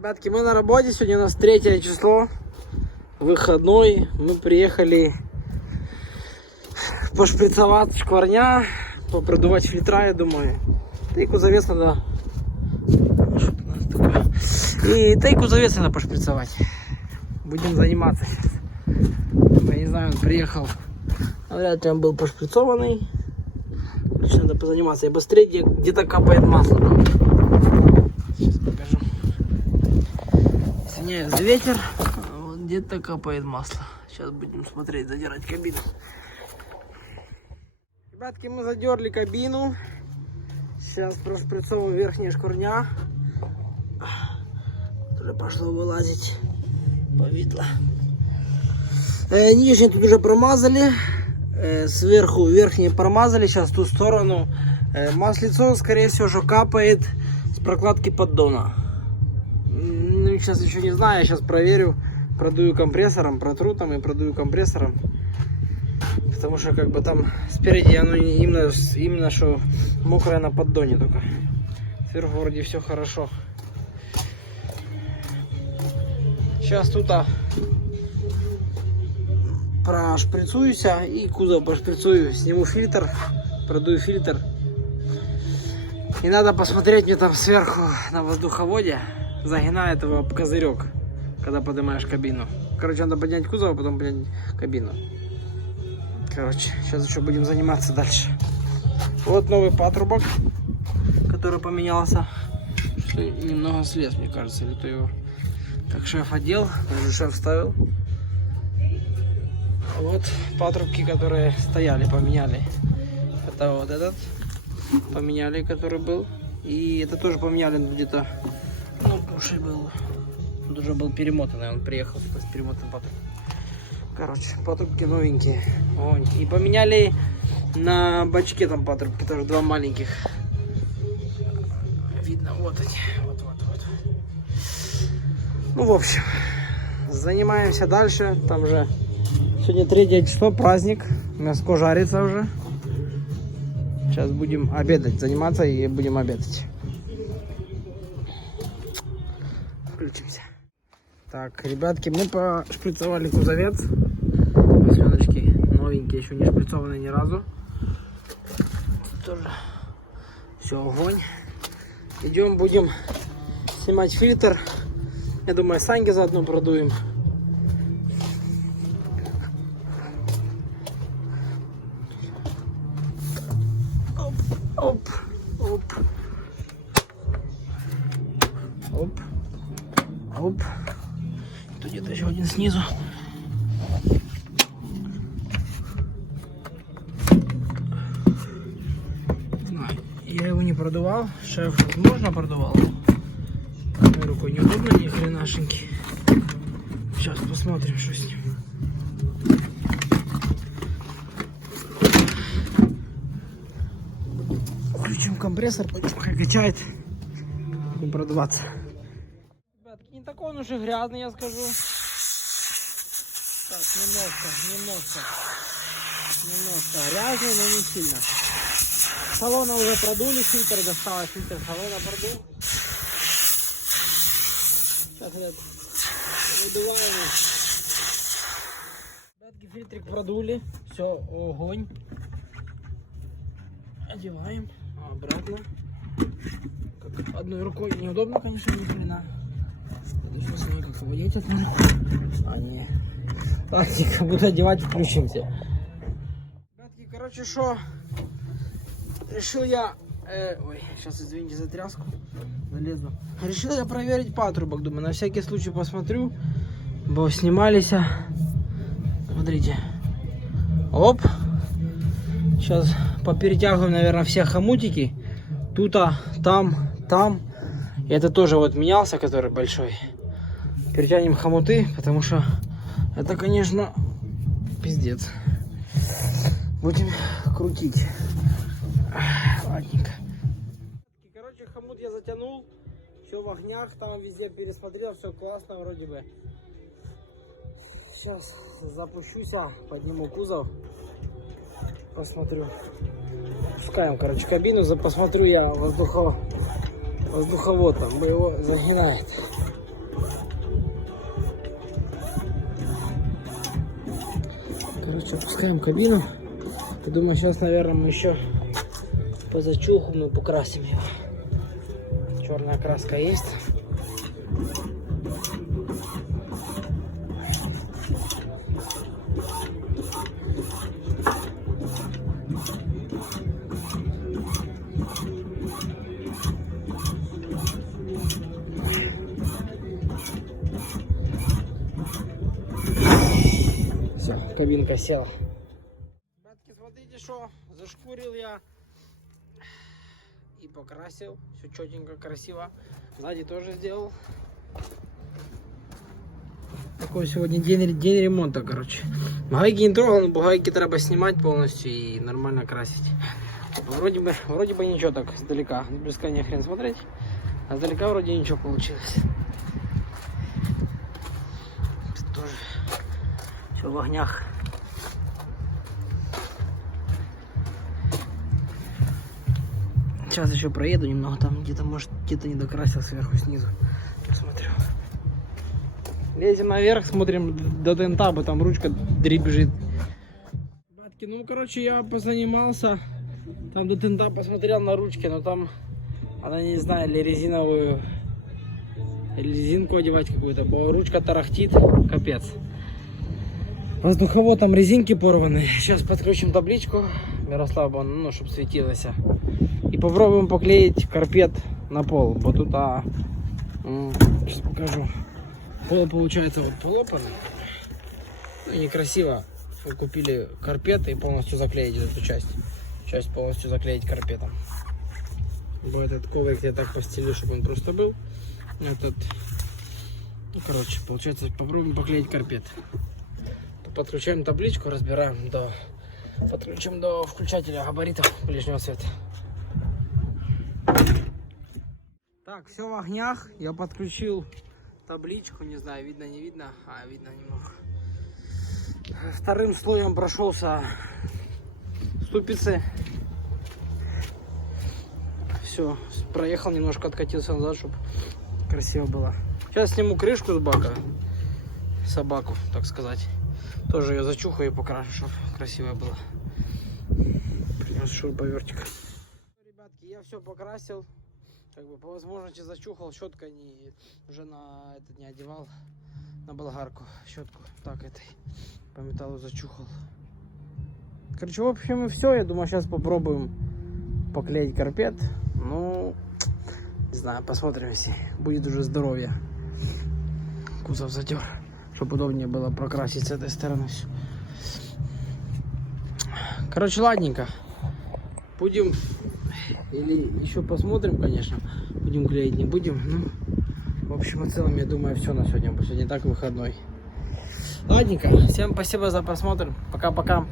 Ребятки, мы на работе, сегодня у нас 3 число, выходной, мы приехали пошприцовать шкварня, попродувать фильтра, я думаю. Тейку завес надо, и тейку завес надо пошприцовать. Будем заниматься сейчас. Я не знаю, он приехал, вряд ли он был пошприцованный. Короче, надо позаниматься, и быстрее где-то капает масло. Сейчас покажу. Извиняюсь за ветер, вот где-то капает масло. Сейчас будем смотреть, задирать кабину. Ребятки, мы задерли кабину. Сейчас прошприцовываем верхние шкурня, которое пошло вылазить, повидло. Нижние тут уже промазали. Сверху верхние промазали. Сейчас в ту сторону. Маслицо, скорее всего, что капает с прокладки поддона. Ну, сейчас еще не знаю, я сейчас проверю, продую компрессором, протру там и продую компрессором, потому что как бы там спереди оно именно что мокрое на поддоне только, сверху вроде все хорошо. Сейчас тут прошприцуюсь и кузов пошприцую, сниму фильтр, продую фильтр. И надо посмотреть, мне там сверху на воздуховоде загинает его об козырек, когда поднимаешь кабину. Короче, надо поднять кузов, а потом поднять кабину. Короче, сейчас еще будем заниматься дальше. Вот новый патрубок, который поменялся. Что немного слез, мне кажется, или то его так шеф одел, даже шеф ставил. Вот патрубки, которые стояли, поменяли. Это вот этот поменяли, который был. И это тоже поменяли где-то. Ну, прошлый был. Он уже был перемотанный, он приехал с перемотанным патрубком. Короче, патрубки новенькие. Вон. И поменяли на бачке там патрубки, тоже два маленьких. Видно, вот они. Вот. Ну, в общем, занимаемся дальше. Там же сегодня 3 число, праздник. Мяско жарится уже. Сейчас будем обедать, заниматься и будем обедать. Включимся. Так, ребятки, мы пошприцовали кузовец. Масленочки новенькие, еще не шприцованные ни разу. Тут тоже все, огонь. Идем, будем снимать фильтр. Я думаю, санки заодно продуем. Оп. Тут где-то еще один снизу. Я его не продувал. Шеф можно продувал. Одной рукой неудобно, ни хренашеньки. Сейчас посмотрим, что с ним. Включим компрессор, пускай качает. Будем продуваться. Ребятки, не такой он уже грязный, я скажу. Так, немножко грязный, но не сильно. Салона уже продули, фильтр достал, фильтр салона продул. Сейчас выдуваем. Ребятки, фильтрик продули, все, огонь. Одеваем обратно. Как одной рукой неудобно, конечно, ни хрена. Еще знаю, как его одеть. Не. Ладненько, буду одевать, включимся. Ребятки, короче, что? Решил я... ой, сейчас, извините за тряску. Залезу. Решил я проверить патрубок. Думаю, на всякий случай посмотрю. Бо снимались. Смотрите. Оп. Сейчас поперетягиваем, наверное, все хомутики. Тут, там. И это тоже вот менялся, который большой. Перетянем хомуты, потому что это, конечно, пиздец. Будем крутить. Ладненько. Короче, хомут я затянул. Все в огнях, там везде пересмотрел, все классно вроде бы. Сейчас запущусь, подниму кузов. Посмотрю. Пускаем, короче, кабину, посмотрю я воздуховод там, его загинает. Короче, опускаем кабину. Я думаю, сейчас, наверное, мы еще по зачуху мы покрасим его. Черная краска есть. Все, кабинка села. Ребятки, смотрите, что зашкурил я и покрасил. Все четенько, красиво. Сзади тоже сделал. Такой сегодня день ремонта, короче. Гайки не трогал, но гайки треба снимать полностью и нормально красить. Вроде бы ничего так сдалека. Близко не хрен смотреть. А сдалека вроде ничего получилось. Тут тоже все в огнях. Сейчас еще проеду немного, там где-то, может, где-то не докрасил сверху, снизу. Посмотрю. Лезем наверх, смотрим до тента, бо там ручка дребезжит. Батки, ну, короче, я позанимался. Там до тента посмотрел на ручки, но там, она не знаю, или резиновую, или резинку одевать какую-то, бо ручка тарахтит, капец. Воздуховод там резинки порваны. Сейчас подключим табличку Мирослав, ну, чтобы светилось. И попробуем поклеить карпет на пол. Вот тут, сейчас покажу. Пол получается вот полопанный. Ну, некрасиво. Мы купили карпет и полностью заклеить эту часть. Часть полностью заклеить карпетом. Этот коврик я так постелю, чтобы он просто был. Этот, ну, короче, получается, попробуем поклеить карпет. Подключаем табличку, разбираем подключим до включателя габаритов ближнего света. Так, все в огнях. Я подключил табличку, не знаю, видно, не видно, видно немного. Вторым слоем прошелся ступицы. Все, проехал немножко, откатился назад, чтобы красиво было. Сейчас сниму крышку с бака, собаку, так сказать. Тоже ее зачухаю и покрашу, чтобы красиво было. Принес шуруповертик. Ребятки, я все покрасил. Как бы по возможности зачухал. Щеткой уже на этот не одевал. На болгарку щетку. Так, этой по металлу зачухал. Короче, в общем и все. Я думаю, сейчас попробуем поклеить карпет. Ну, не знаю, посмотрим, если будет уже здоровье. Кузов затер, чтобы удобнее было прокрасить с этой стороны все. Короче, ладненько. Будем, или еще посмотрим, конечно. Будем клеить, не будем. Ну, в общем и целом, я думаю, все на сегодня. Потому что не так выходной. Ладненько. Всем спасибо за просмотр. Пока-пока.